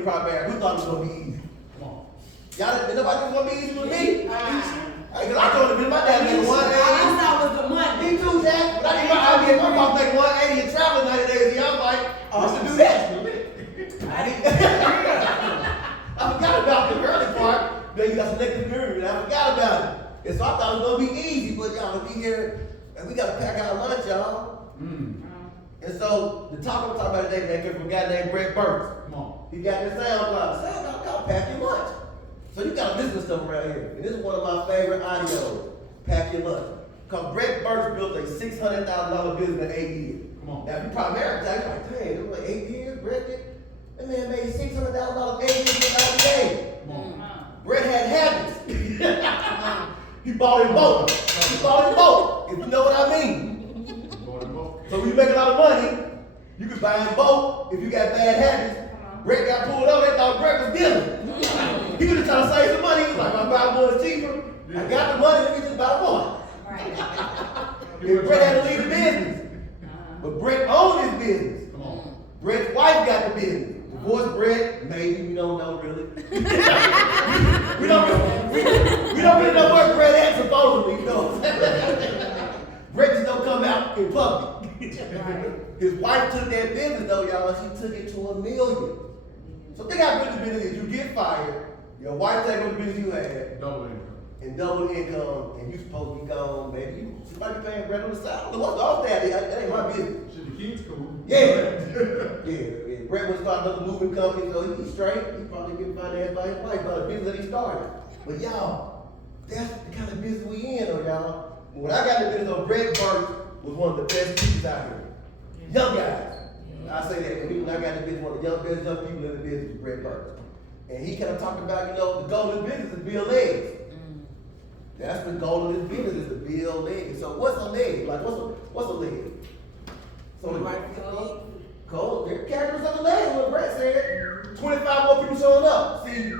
Primary, we thought it was gonna be easy. Come on. Y'all didn't nobody thought it was gonna be easy with me? Hey, cause I told him my dad made 180. All I saw was the money. Me too, Jack. But I did my boss make 180 and traveling 90 days. I'm like, oh, I should do that. I forgot about the early part. Then you got selective memory, and I forgot about it. And so I thought it was gonna be easy, but y'all to be here, and we gotta pack our lunch, y'all. And so the topic we're talking about today, came from a guy named Brett Burks. Come on. He got this SoundCloud. SoundCloud, pack your lunch. So you gotta listen to stuff around here. And this is one of my favorite audios, pack your lunch. Because Brett Burks built a $600,000 business in 8 years. Come on. Now if you probably married, you're like, dang, it was like 8 years, Brett did. That man made $600,000 8 years without a day. Come on. Brett had habits. He bought his boat. He bought his boat, if you know what I mean. So when you make a lot of money, you can buy a boat if you got bad habits. Brett got pulled over, they thought Brett was dealing. He was just trying to save some money. He was like, I'm buying one cheaper. I got the money, let me just buy one. And Brett had to leave the business. But Brett owned his business. Come on. Brett's wife got the business. Divorced Brett, maybe, we don't know really. we don't really know where Brett at supposedly, you know. Brett just don't come out in public. His wife took that business though, y'all. She took it to $1 million. So think how good the business is. You get fired, your wife take over the business you had, Double income. and double income, and you supposed to be gone, baby. You might be paying Brett on the side. What's all that? That ain't my business. Shit, the kids cool. Yeah. Brett was starting another moving company, so he's straight. He probably getting financed by his wife, by the business that he started. But y'all, that's the kind of business we in, though, y'all. When I got into business, Brett Burks was one of the best people out here. Young guys. I say that when I got into business, one of the best young people in the business was Brett Burks. And he kind of talked about, the goal of the business is build legs. That's the goal of this business is to build legs. So what's a leg? Like what's a leg? So cold. There are characters on the leg when Brett said 25 more people showing up. See,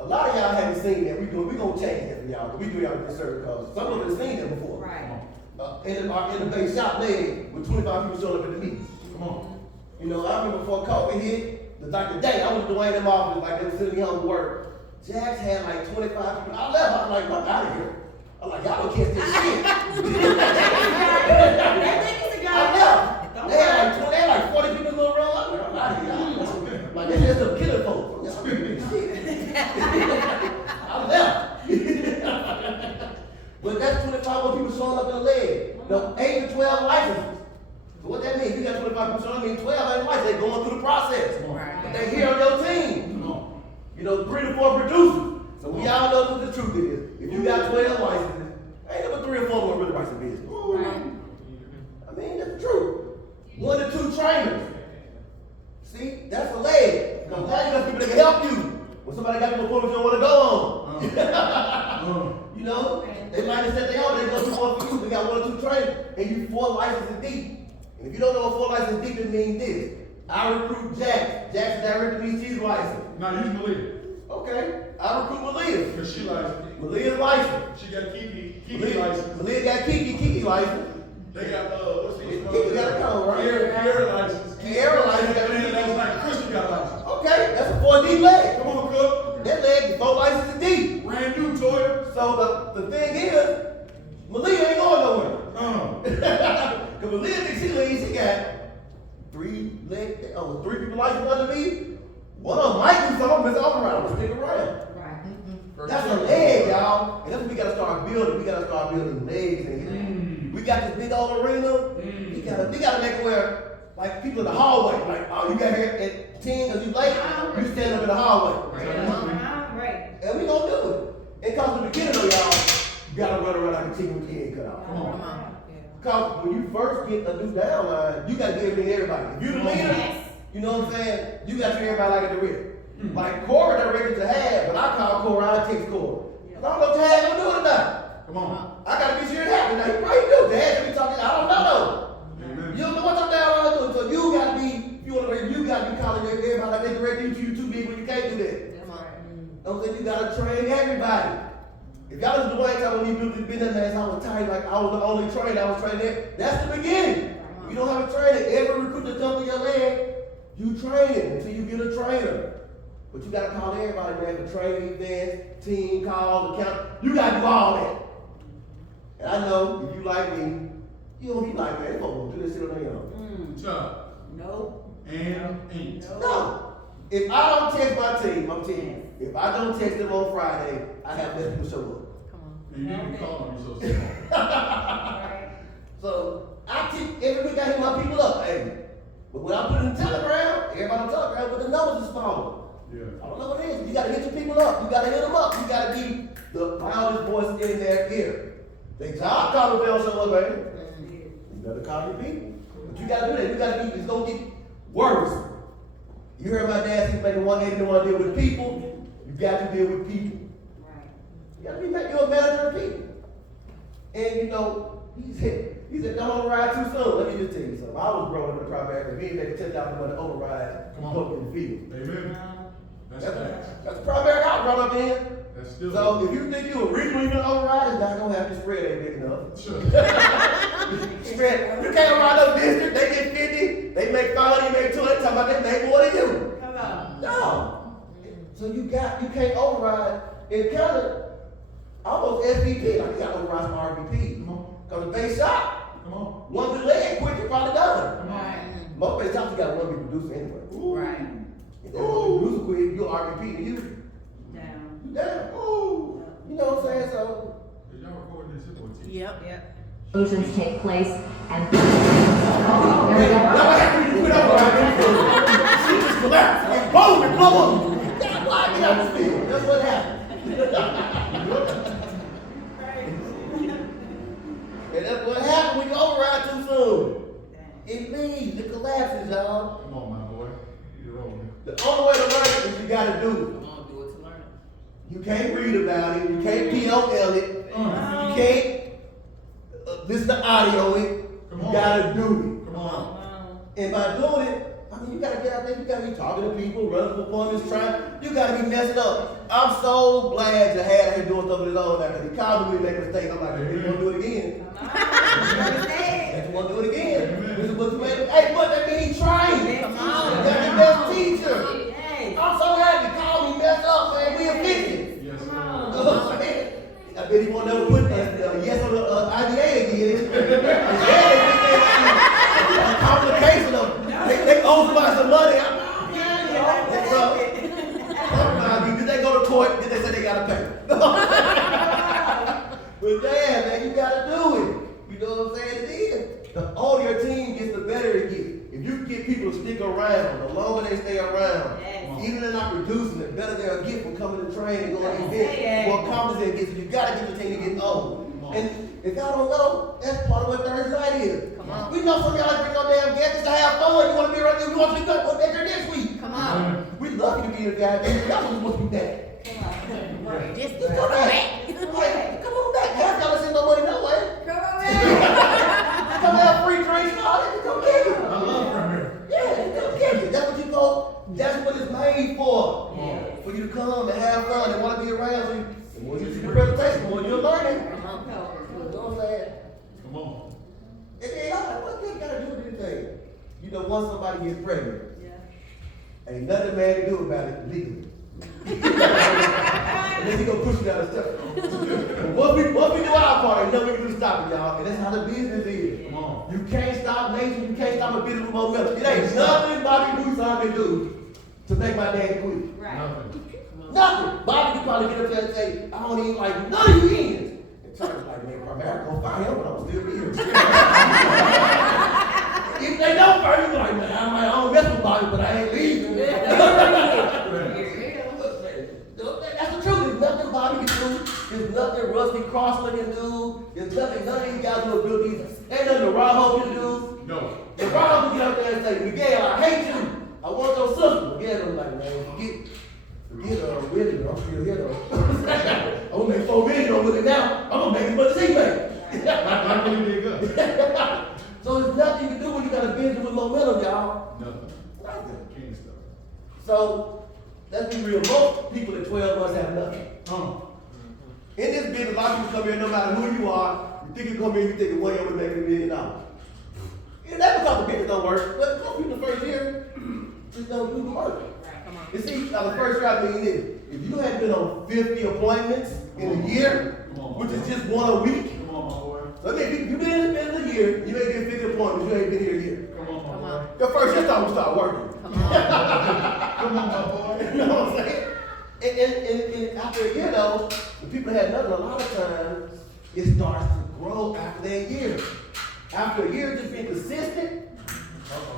a lot of y'all haven't seen that. We gonna change that for y'all. We do y'all a disservice because some of them have seen that before. Right. In the base shop leg with 25 people showing up in the meetings. Come on. I remember before COVID hit, like the day I was doing them office, like they were sitting home to work. Jax had like 25 people. I left. I was like, I'm out of here. I'm like, y'all don't catch this shit. I left. They had like 40 people in the little room. I'm out of here. Like, they just some killing folks. I left. But that's 25 more people showing up in the leg. No, 8 to 12 licenses. So what that means, you got 25 people showing up, I mean 12 ain't licenses. They going through the process. Right. But they here on your team. Come on. 3 to 4 producers. So we all know what the truth is. If you got 12 licenses, ain't number 3 or 4 more really write some business. Right. I mean, that's the truth. 1 to 2 trainers. See, that's a leg. Now you got people that can help you. When somebody got an appointment you don't want to go on. They might have said they own, they go to 1 for you. We got 1 or 2 trainers, and you 4 licenses deep. And if you don't know what 4 licenses deep, it means this. I recruit Jax. Jax is director of his license. Now use Malia. Okay. I recruit Malia. Because she licensed. Malia's license. She got Kiki Malia, license. Malia got Kiki license. They got Kiki got a code, right? Kiara license. Kiara license. And then that was like Christian got license. Okay, that's a 4 deep leg. Come on, Cook. That leg is 4 licenses deep. Brand new Toyota. So the thing is, Malia ain't going nowhere. Because Malia thinks she got 3 people licensed under me. One of them might do something, Miss Overall, stick around. Right. That's a leg, y'all. And that's what we gotta start building. We gotta start building legs in here. We got this big old arena. We gotta make it where, like, people in the hallway, like, oh, you got here at 10 because you late, you stand up in the hallway. Right. And we gonna do it. And cause in the beginning though, y'all, you gotta run around like a chicken with your head cut off. Come on. Because when you first get a new downline, you gotta give everything to everybody. If you the leader, Yes. you know what I'm saying? You gotta treat everybody like a director. Like Cora directed to have, but I call Cora, I text Cora. I don't know what Dad gonna do about it. Come on. I gotta be sure it happens. Now he probably do. Dad be talking, I don't know. Amen. You don't know what your dad wanna do. So you gotta be, if you wanna you gotta be calling everybody like they direct you too big when you can't do that. That's right. Don't say you gotta train everybody. If y'all listen to Dwayne talking when he built this business, man, I was tired, like I was the only trainer, I was training there. That's the beginning. You don't have a trainer. Every recruit that comes to your leg, you train it until you get a trainer. But you gotta call everybody, man, for training events, team calls, account. You gotta do all that. And I know if you like me, you don't be like, man, they gonna do this shit on their own. Chuck. Nope. And ain't. No. If I don't text my team, I'm telling you, if I don't text them on Friday, I have less people show up. Come on. And you didn't call them, you're so small. Right. So I keep every week I hit my people up, hey. But when I put it in Telegram, everybody on Telegram, but the numbers is smaller. Yeah. I don't know what it is. You gotta hit your people up. You gotta hit them up. You gotta be the loudest voice in their ear. They say, I'll call them if they don't show up, baby. You better call your people. But you gotta do that. You gotta be, it's gonna get worse. You heard my dad, he's making 180 to 1 deal with people. You got to deal with people. Right. You gotta be you're a manager of people. And you know, he said, don't override too soon. Let me just tell you something. I was growing up in the property. If he ain't making $10,000 money to override, Come on. put in the field. Amen. That's facts. That's the property I brought up in. That's still. So if you think you originally gonna override, it's not gonna have to spread ain't big enough. Sure. Spread. You can't override no district. They get 50, they make 500, you make 200, talking about they make more than you. Come on. No. So you can't override. It kind of almost SVP, like you got to override some RVP. Come on. Because the base shot, Come on. one good leg quick, you're probably done. Come on. Right. Most base shots, you got one big producer anyway. Right. If that one producer quit, you're RVP to you. Down. You down. Ooh. You know what I'm saying? So, Is y'all recording this shit or TV? Yep. Yep. Explosions take place and now what happened when you quit override? She just collapsed and boom, and blow up. That's why I get out the field. That's what happened. And that's what happened when you override too soon. It leaves, it collapses, y'all. Come on, my boy. You're rolling. The only way to learn it is you gotta do Come on, do it to learn it. it. You can't read about it, you can't POL it, you can't listen to audio it, Come you on. gotta do Come Come on. on. it. And by doing it, I mean, you gotta get out there, you gotta be talking to people, running for appointments, you gotta be messing up. I'm so glad you had him doing stuff of his own now, because he called me when he make a mistake. I'm like, you wanna do it again? Come on. If you wanna do it again, Amen. this is what you made. Hey, but that mean he trained. Come on. That's the best teacher. Yes. I'm so happy. Call me messed up, man. We offended. Yes, Come sir. on. I bet he won't never put yes on the IDA again. A complication of they owe somebody some money. Did they go to court? Did they say they gotta pay? But damn, man, you gotta do it. You know what I'm saying? It is. The older your team gets, the better it gets. If you can get people to stick around, the longer they stay around, Yes. even if they're not reducing, the better they'll get from coming to train and going to Yes. events. Yeah. The more confidence they get, so you gotta get the team to get old. And if y'all don't know, that's part of what Thursday night is. Come on. We know some of y'all bring no damn guests to have fun. You want to be around, you want to be good, what's there next week? Come on. We love you to be in the guy. Y'all supposed to be back. Come on. Right. Just come back. Like, come on back. Half y'all send no money no way. Come on, man. Come have free drinks and all that. Just come get it. I love Premier. Yeah, just come get it. That's what you go. That's what it's made for. Yeah. For you to come and have fun and want to be around. So the more you see the presentation, the more you're learning. You know what I'm saying? Come on. And then y'all like, what they gotta do with anything? You know, once somebody gets pregnant, Yeah. ain't nothing man can do about it legally. And then he gonna push you down the steps. What we do our part, ain't nothing we can do to stop it, y'all. And that's how the business is. Come on. You can't stop nation, you can't stop a business with momentum. It ain't nothing Bobby Bouchard can do to make my daddy quit. Right. Nothing. Nothing. Bobby can probably get up there and say, I don't even like none of you ends. And Charlie's like, man, Primera gonna fire him, but I'm still be here. If they don't fire you, like, man, I don't mess with Bobby, but I ain't leaving. That's the truth. There's nothing Bobby can do. There's nothing Rusty Crossman can do. There's nothing none of these guys who have built these. Ain't nothing Raho can do. No. If Raho can get up there and say, Miguel, I hate you. I want your sister. Miguel, I'm like, man, forget her, really, I'm still here though. I'm gonna make $4 million with it now. I'm gonna make as much as he made. Like when you did good. So there's nothing you can do when you got a business with momentum, y'all. Nothing. Nothing. King stuff. So, let's be real. Most people at 12 months have nothing. In this business, a lot of people come here, no matter who you are, you think you come here, you think one year we're making $1 million. And that's because the business don't work. But most people the first year just don't do the work. Right. Come on. You see, the first year I mean this, if you had been on 50 appointments in a year, which is just one a week, Come on, my boy. so if you've been in the middle of the year, you ain't get 50 appointments, you ain't been here a year. Come on, my Come boy. on. The first year time we start working. Come on. Come on, my boy. You know what I'm saying? And after a year though, the people that had nothing, a lot of times, it starts to grow after that year. After a year, just being consistent,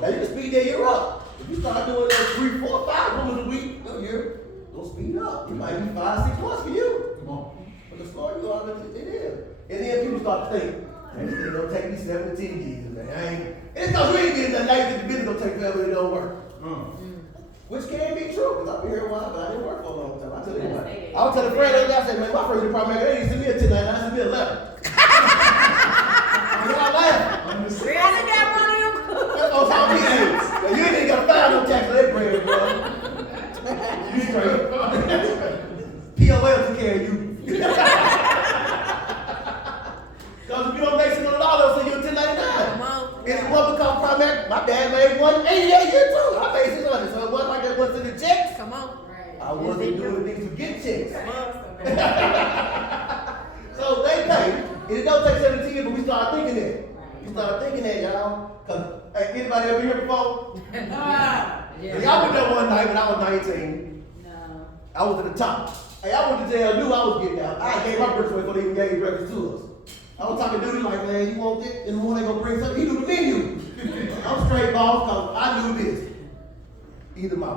now you can speed that year up. If you start doing those 3, 4, 5 women a week, no year, don't speed up. It might be 5, 6 months for you. Come on. But the story you go, it is. And then people start to think, man, this thing gonna take me 17 years, man. And it's because we ain't getting that night that the business gonna take forever, it don't work. Which can be true, because I've been here a while, but I didn't work for a long time. I tell you what. I was telling a friend the other day, I said, man, my first year primary, they didn't send me a 1099, they sent me a letter. You know, I laugh. Really got money on That's all time he is. Now, you ain't even got to file no tax on that bread, bro. You straight. POL took care of you. Because if you don't make $600, they'll send you a 1099. Come on. And it wasn't because primary, my dad made $188 a year too. I made $600, so it wasn't like that went to the checks. Come on. I wasn't doing things to get checks. Come on. So they pay. And it don't take 17 years, but we start thinking that. We start thinking that, y'all. Because, hey, anybody ever here before? Y'all went there one night when I was 19. No. I was at the top. Hey, I went to jail, knew I was getting out. I gave my breakfast away before they even gave breakfast to us. I was talking to dude, like, man, you want this? In the morning, they gonna bring something. He knew the menu. I'm straight boss, because I knew this. Either my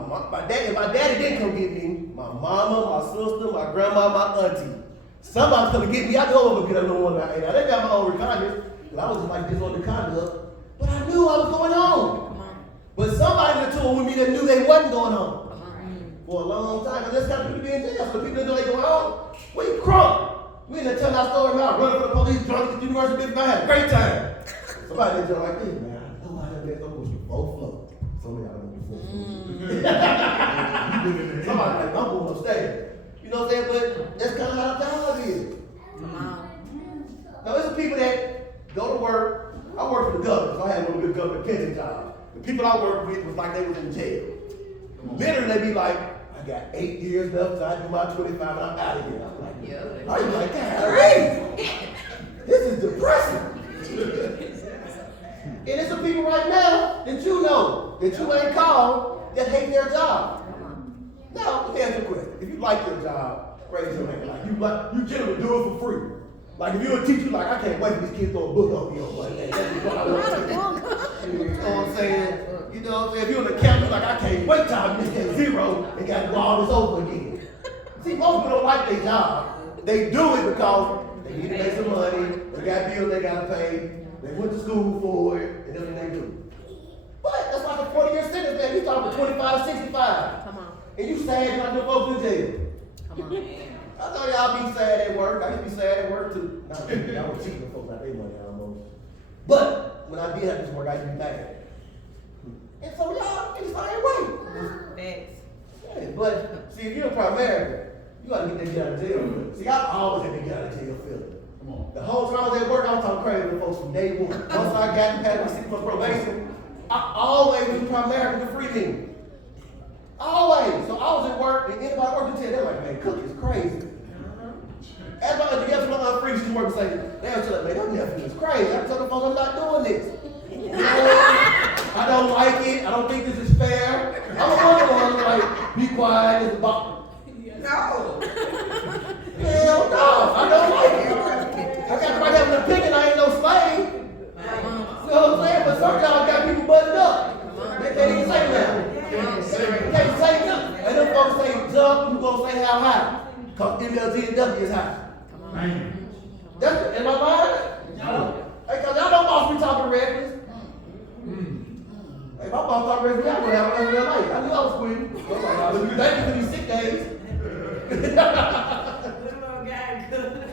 daddy, if my daddy didn't come get me, my mama, my sister, my grandma, my auntie. Somebody's gonna get me. I know I'm gonna get another one. Now they got my own reconnaissance, and I was just like this on the conduct. But I knew I was going home. Come on. But somebody in the tour with me that knew they wasn't going home Come on. for a long time. And that's got people to be in jail. So the people that know they going home, we crunk. We in there telling our story about running for the police, drunk at the University of Michigan. I had a great time. Somebody in jail like this, man. I know I done let them push the 4th floor. Some of y'all don't know the 4th floor. Somebody like, I'm going upstairs. You know what I'm saying? But that's kind of how the job is. Come on. Now, there's some people that go to work. I work for the government, so I had no good government pension job. The people I worked with was like they was in jail. Literally, they be like, I got 8 years left, so I do my 25 and I'm out of here. I'm like, Yeah. are you like, God, this is depressing. And there's some people right now that you know, that you ain't called, that hate their job. Now, let me ask you a question. If you like your job, raise your hand. Like you generally do it for free. Like if you're a teacher, like I can't wait for this kid to throw a book on me or what. That's just what I want to say. You know what I'm saying? You know what I'm saying? If you're an accountant, like I can't wait till I miss that zero and got to do all this over again. See, most people don't like their job. They do it because they need to make some money, they got bills they got to pay, they went to school for it, and that's what they do. But that's like a 40-year sentence, man. You talking 25 to 65. Come on. And you sad you got to folks in jail. Come on. I know y'all be sad at work. I used to be sad at work too. Not me. I was cheating folks out their money almost. But when I did have this work, I used to be mad. And so y'all, it's the same way. Thanks. Yeah, but see, if you're a primary, you gotta get that get out of jail feeling. See, I always had to get out of jail feeling. Come on. The whole time I was at work, I was talking crazy to folks from day one. Once I got past my 6 month probation, I always do primary with the free meeting. Always. So I was at work, and anybody working tell they're like, man, Cook is crazy. As long as you get to my free, she work and say, they'll tell me, man, your nephew is crazy. I tell the folks I'm not doing this. You know, I don't like it. I don't think this is fair. I'm one like, be quiet, it's about. No. Hell no, I don't like it. I got to have an opinion, I ain't no slave. You know what I'm saying? But some y'all got people buttoned up. They can't even say that. They can't say nothing. And them folks say jump, you gonna say how high. Because MLGW is high. That's, am I lying? No. Hey, cause y'all know boss be talking reckless. Hey, my boss talking reckless, y'all gonna have a real life. I knew I was quitting. I was like, thank you for these sick days.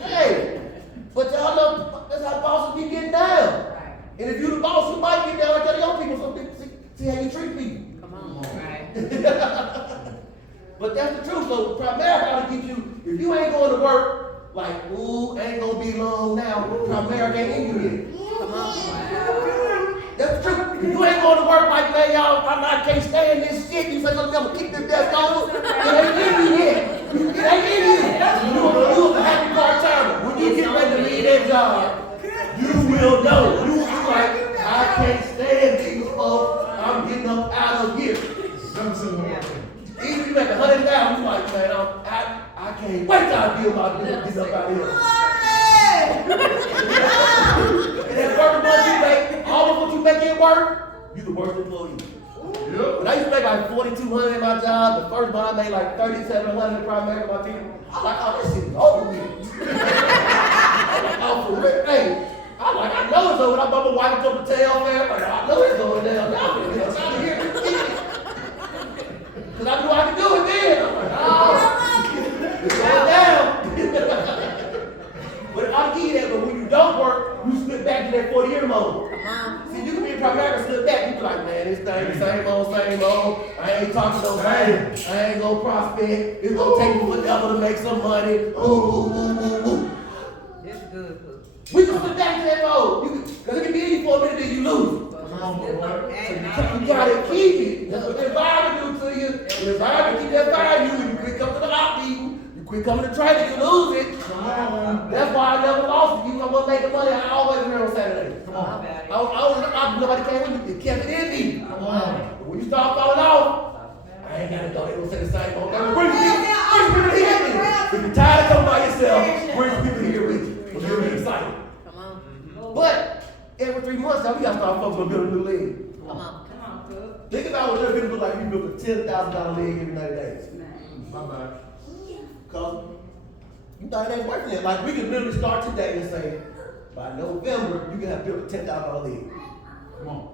Hey, but y'all know that's how bosses be getting down. And if you the boss, you might get down like that to your people. So see how you treat people. Come on. Right. But that's the truth. So primary ought to get you, if you ain't going to work, like, ooh, ain't gonna be long now, primary ain't in you yet. Come on. That's the truth. If you ain't going to work like, man, y'all, I can't stand this shit. You say, I'm gonna keep this desk over. It ain't in you yet. It ain't in you. You're a happy part-timer. When you get ready to leave that job, you will know. You like, I can't stand these folks. I'm getting up out of here. Even if you make $100,000, you like, man, I can't wait till I feel about getting up out of here. And that first month you make, all of what you make at work, you the worst employee. When I used to make like $4,200 in my job, the first month I made like $3,700 in primary my team. I'm like, oh, this shit is over with. I'm like, oh, for real? Hey, I'm like, I know it's over. I'm gonna wipe up the tail, man. Like, I know it's going down. Y'all finna get us out of here. Because I knew I could do it then. I'm like, oh, it's going down. But I'll give you that, but when you don't work, you slip back to that 40-year mode. See, you can be a primary and slip back. You be like, man, this thing, same old, same old. I ain't talking no thing. I ain't gonna prospect. It's gonna take me forever to make some money. Ooh. It's good, Pooh. We can slip back to that mode. Because it can be in you for a minute, then you lose. So you gotta keep it. That's what the environment do to you. The environment keep that fire you. When you quit coming to the op meeting, you quit coming to training, you lose it. That's why I never lost it. You know what make the money? I always win on Saturday. Come on. Nobody came with me. It kept it in me. Come on. But when you start falling off, I ain't gotta go. They don't say the same old thing. Bring people here with me. If you're tired of coming by yourself, bring people here with you. Because you'll be excited. Come on. But every 3 months, now we gotta start focusing on building a new league. Come on, Pooh. Think about what they're gonna do like you build a $10,000 league every 90 days. My bad. Cause you thought it ain't working yet. Like we can literally start today and say, by November, you can have built a $10,000 league. Come on.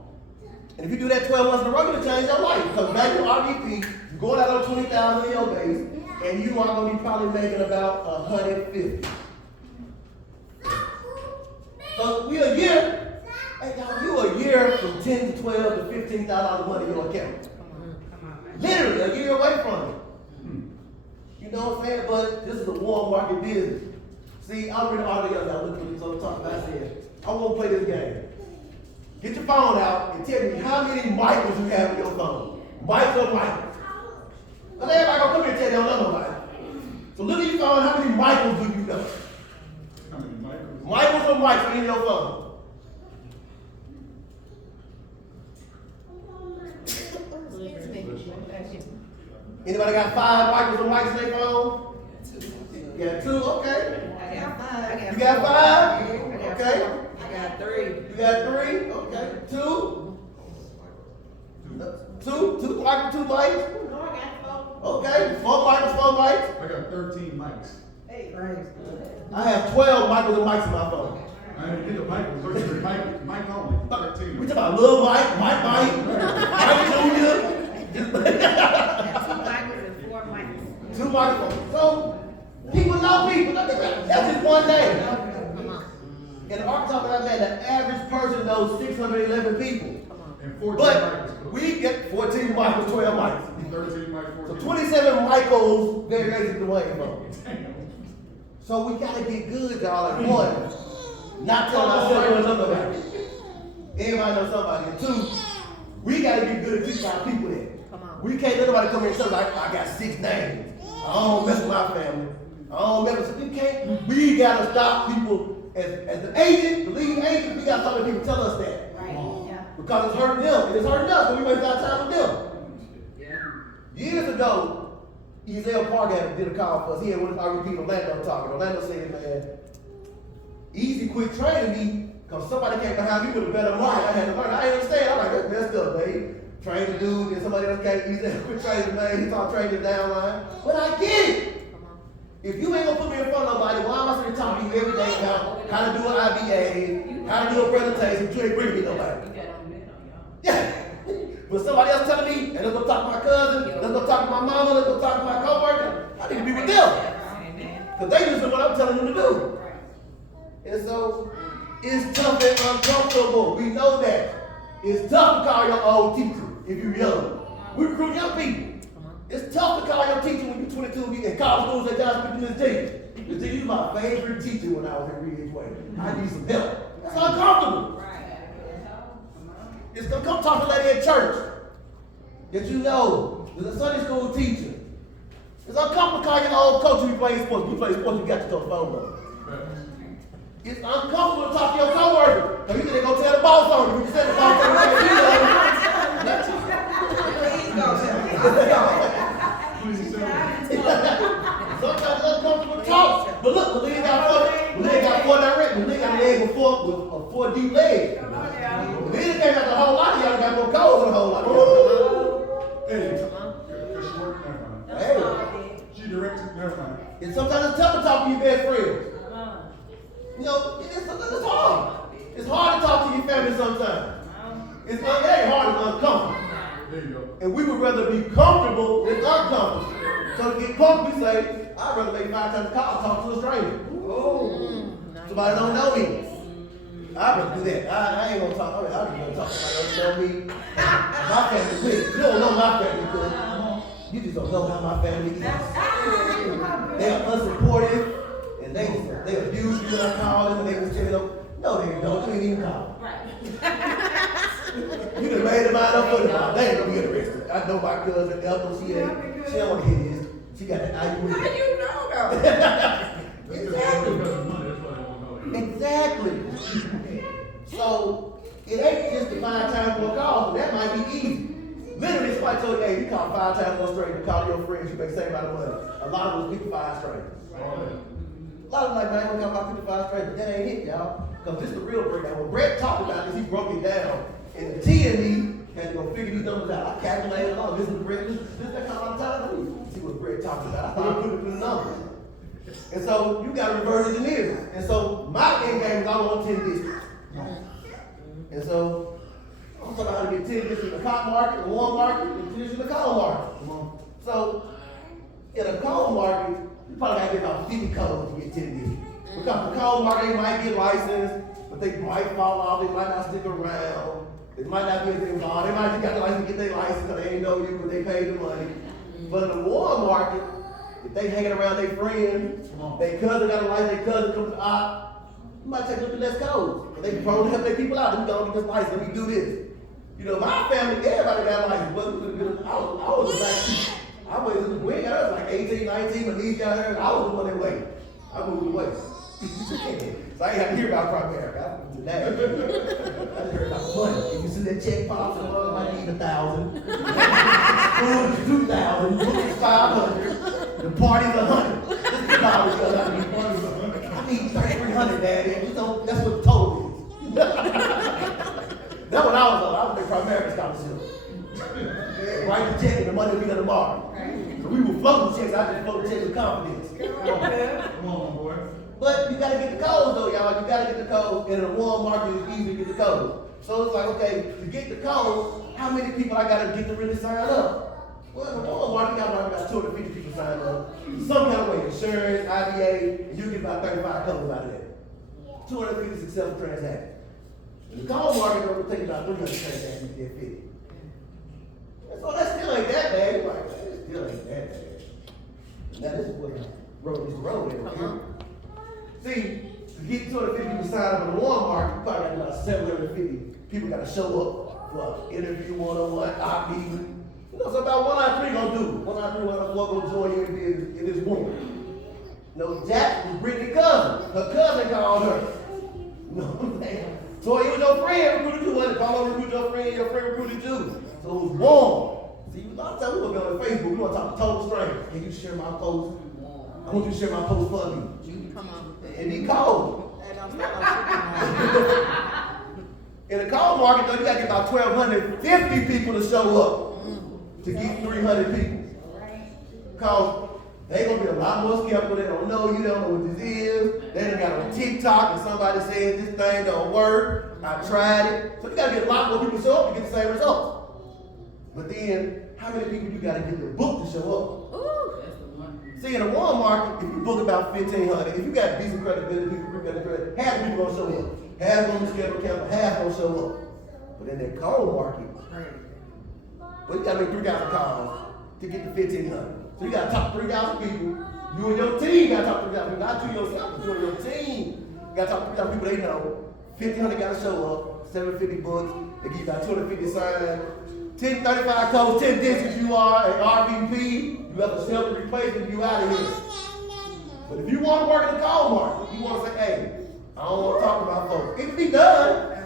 And if you do that 12 months in a row, you'll change your life. Because back to RDP, you're going out on 20,000 in your base, and you are gonna be probably making about 150. So we a year. Hey, y'all, you a year from 10 to 12 to $15,000 money in your account. Come on, man. Literally a year away from it. You know what I'm saying? But this is a warm market business. See, I read all the other look at this on top. I said, I want to play this game. Get your phone out and tell me how many Michaels you have in your phone. Michaels or Michaels? Because everybody gonna come here and tell you they don't know nobody. So look at your phone, how many Michaels do you know? How many Michaels? Michaels or Michaels in your phone? Anybody got 5 Michaels or Michaels in their phone? You got 2, okay. I got 5. You got 5? Okay. I got 3. You got 3? Okay. 2? 2 Michaels, 2 Mics? Okay. 4 Michaels, 4 Mics? I got 13 mics. I have 12 Michaels and Mics in my phone. I didn't get the Michaels. Mike only. 13. We talking about Lil Mike, Mike, Mike Jr. 2 Michaels and 4 Michaels. 2 Michaels. So, people know people. That's just one day. Come on. In Arkansas, man, the average person knows 611 people. And 14 But Michaels. we get 14 Michaels, 12 Mics. 13 Mike, 14. So 27 Michaels, variations of the way, bro. Damn. So we gotta get good, y'all. Like, 1, not telling ourselves nobody. Everybody knows somebody. And 2, we gotta get good at teaching our people that. Come on. We can't let nobody come here and tell us, I got 6 names. I don't mess with my family. I don't mess with, we can't. We gotta stop people, as the agent, the leading agent, we gotta stop letting people tell us that. Because it's hurting them, and it's hurting us, so we waste our time with them. Years ago, Ezel Parker did a call for us. He had one of our repeat Orlando talking. Orlando said, man, Easy quit training me because somebody came behind me with a better market. I had to learn. I didn't understand. I'm like, that's messed up, babe. Train the dude, and somebody else came. Easy quit training, man. He started training the downline. But I get it. If you ain't gonna put me in front of nobody, why am I sitting talking to you every day about how to do an IBA, how to do a presentation, but you ain't bringing me nobody? Yeah. But somebody else telling me, and let's go talk to my cousin, let's go talk to my mama, let's go talk to my coworker. I need to be with them. Because they listen to what I'm telling them to do. And so, it's tough and uncomfortable. We know that. It's tough to call your old teacher if you're young. We recruit young people. It's tough to call your teacher when you're 22 and you in college schools at John Smith Miss G. Miss G, you was my favorite teacher when I was in Ridgeway. I need some help. It's uncomfortable. It's gonna come talk to a lady at church that you know, there's a Sunday school teacher. It's uncomfortable calling your old coach who you play sports. You play sports, you got your phone number. It's uncomfortable to talk to your coworker. So you think they gonna tell the boss on you. When you say the boss on sometimes it's uncomfortable to talk. But look, the nigga got four direct, the nigga got a leg with four deep legs. The nigga came out the whole lot of y'all got more codes than a whole lot of y'all. Hey, because she worked, never mind. Hey. She directed, never mind. And sometimes it's tough to talk to your best friends. You know, it's hard. It's hard to talk to your family sometimes. It ain't hard, it's uncomfortable. There you go. And we would rather be comfortable than uncomfortable. So to get comfortable, we say, I'd rather make 5 times a call and talk to a stranger. Somebody don't know me. I'd rather do that. I ain't gonna talk. I'm just gonna talk to somebody else know me. My family quick. You don't know my family good. You just don't know how my family is. They are unsupportive and they abuse you when I call them and they just tell them, no, they don't. You ain't even call. You done made the mind up for the mind. They ain't gonna be interested. I know my cousin, Ethel, she don't want to hear this. She got the IU. How you know though? Exactly. So it ain't just the 5 times more calls, but that might be easy. Literally, somebody told you, hey, you call 5 times more straight, you call your friends, you make the same amount of money. A lot of those 55 straight. A lot of them like, man, I'm gonna call 55 straight, but that ain't it, y'all. Because this is the real breakdown. When Brett talked about this, he broke it down. And the T and me had to go figure these numbers out. I calculated, oh, this is Brett, this that kind of time. Let me see what Brett talked about. I thought I put it in the numbers. And so you got to reverse engineer. And so my end game is I want 10 districts. And so I'm talking about how to get 10 districts in the cotton market, the warm market, and 10 districts in the cold market. So in a cold market, you probably got to get about 50 codes to get 10 districts. Because the cold market, they might get licensed, but they might fall off, they might not stick around. They might not get involved. They might just got the license to get their license because they ain't know you, but they paid the money. But in the warm market, if they hanging around their friends, their cousin got a license, their cousin comes to op, you might take a little bit less codes. But they probably help their people out. Let me go and get this license, let me do this. You know, my family, everybody got a license. I was like, we ain't got us like 18, 19, but these got her, I was the one that waited. I moved away. So I ain't have to hear about Primerica. I went to that. I just heard about money. If you see that check pop, I might need 1,000. Food is 2,000. Book is 500. The party's 100. This is I need 3,300, Daddy. You know, that's what the total is. That's what I was on. I was in Primerica scholarship. Write the check and the money will be there tomorrow. So we were floating checks. I just floated checks with confidence. Come on, my boy. But you gotta get the codes though, y'all. You gotta get the codes. And in a warm market, it's easy to get the codes. So it's like, okay, to get the codes, how many people I gotta get to really sign up? Well, in a warm market, you got about 250 people sign up. Some kind of way, insurance, IBA, and you get about 35 codes out of that. 250 successful transactions. In the cold market, it will take about 300 transactions to get 50. And so that still ain't that bad. You're like, that still ain't that bad. Now this is what I wrote this road in. See, to get 250 people signed up in the warm market, you probably got about 750 people got to show up for an interview, one-on-one, op meeting. You know, so about 1 out of 3 gonna do it. 1 out of 3, 1 out of 4 gonna join you in this room. You know, Jack was Brittany's cousin. Her cousin called her. You know what I'm saying? So it was your friend recruited you. Wasn't call her recruit your friend recruited you. So it was warm. See, a lot of times we gonna go on Facebook, we wanna talk to total strangers. Can you share my post? I want you to share my post for me. Come on. And he cold. In the cold market, though, you gotta get about 1,250 people to show up to get 300 people. Because they gonna be a lot more skeptical. They don't know you, don't know what this is. They done got on TikTok and somebody said this thing don't work. I tried it. So you gotta get a lot more people to show up to get the same results. But then, how many people you gotta get the book to show up? Ooh, that's the one. See, in a warm market, if you book about 1,500, if you got decent credibility, people got credit, half the people gonna show up. Half gonna be scheduled cancel, half gonna show up. But in that cold market, well, you gotta make 3,000 calls to get to 1,500. So you gotta talk to 3,000 people. You and your team gotta talk to 3,000 people, not you yourself, but you and your team. You gotta talk to 3,000 people they know. 1,500 gotta show up, 750 books. They give you about 250 signs. 1035 codes, 10 discs if you are an RVP. You have to sell the replacement, you out of here. But if you want to work in the coal market, you want to say, hey, I don't want to talk about folks. It can be done.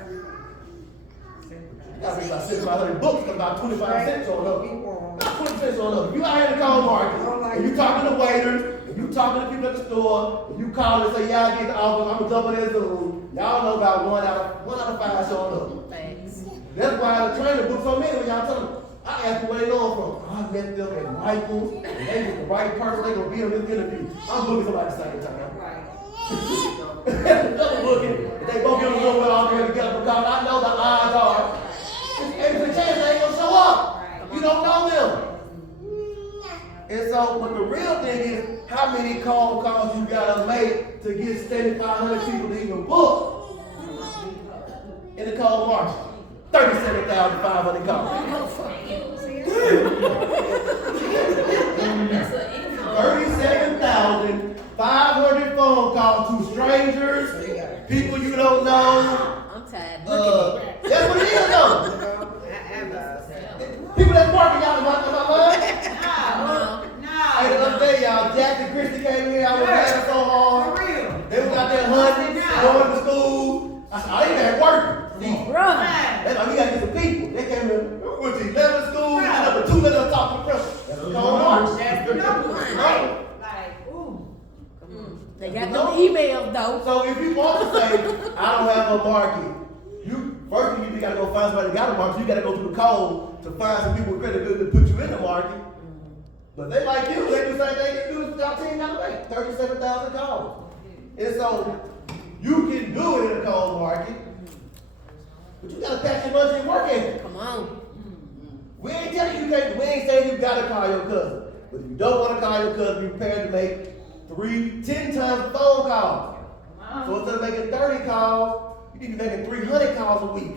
You got to make about 7,500 books, because about 25 cents on them. About 20 cents on them. If you out here in the coal market, and you talking to waiters, and you talking to people at the store, and you call and say, y'all get the office, I'm going to double that Zoom. Y'all know about one out of 5 showing up. Thanks. That's why the trainer books so many when y'all tell them. I asked them where they know from. I met them at Michael's, and they was the right person. They gonna be in this interview. I'm booking somebody at the same time. Right. Double booking. And they both get on the road all together because I know the odds are. It's 80% chance they ain't gonna show up. Right. You don't know them. And so, but the real thing is, how many cold calls you gotta make to get 7,500 people to even book in the cold market? 37,500 calls. 37,500 phone calls to strangers, people you don't know. I'm tired. Look at me. That's what it is, though. People that's working, y'all, am I lying? Hey, the other day, y'all, Jackson Christie came here. I was laughing so hard. They was out there hunting, going to school. I said, I ain't at work. Run. That's why we got to get some people. They came in, we went to 11 schools, number 2, let us talk to the principal. That's what's going on. That's the number one. Right. Like, ooh. They got them emails though. So if you want to say, I don't have a market, first you gotta go find somebody that got a market. You gotta go through the code to find some people with credibility to put you in the market. But they like you, they do the same thing they do this job team got to make 37,000 calls. And so you can do it in a cold market, but you gotta pack your lunch and work ethic. Come on. We ain't telling you can't, we ain't saying you gotta call your cousin. But if you don't want to call your cousin, be prepared to make 10 times the phone calls. So instead of making 30 calls, you need to be making 300 calls a week.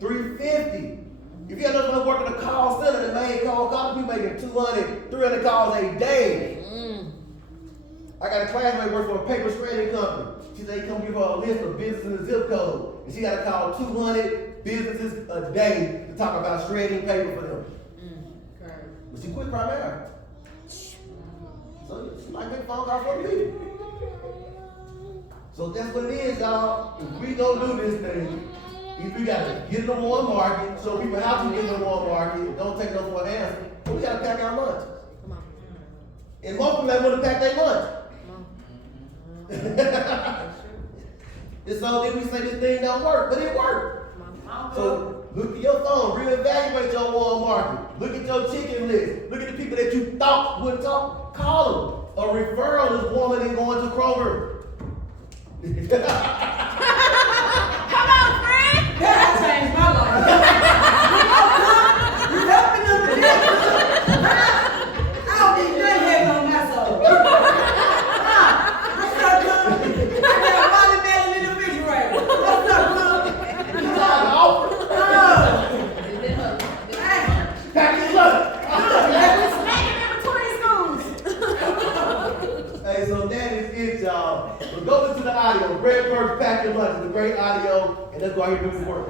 350. If you have nothing to work in a call center, the main call people making 200, 300 calls a day. I got a classmate working for a paper shredding company. She said, come give her a list of businesses in the zip code. And she got to call 200 businesses a day to talk about shredding paper for them. But she quit primarily. So she might make a phone call for me. So that's what it is, y'all. If we don't do this thing, if we gotta get in the warm market, show people how to get in the warm market, don't take no for an answer, but we gotta pack our lunch. Come on. And most people they want to pack their lunch. And so then we say this thing don't work, but it worked. So look at your phone, reevaluate your warm market. Look at your chicken list. Look at the people that you thought would talk. Call them. A referral is warmer than going to Kroger. That changed my life. You helping them to I don't need nothing heavy on my soul. What's up, Tom? I got a watermelon in the refrigerator. What's up, Tom? You got an offer. Pack your lunch. Hey, so that is it, y'all. But go listen to the audio. Greg Burke's Pack Your Lunch is a great audio, and let's go out here and do some work.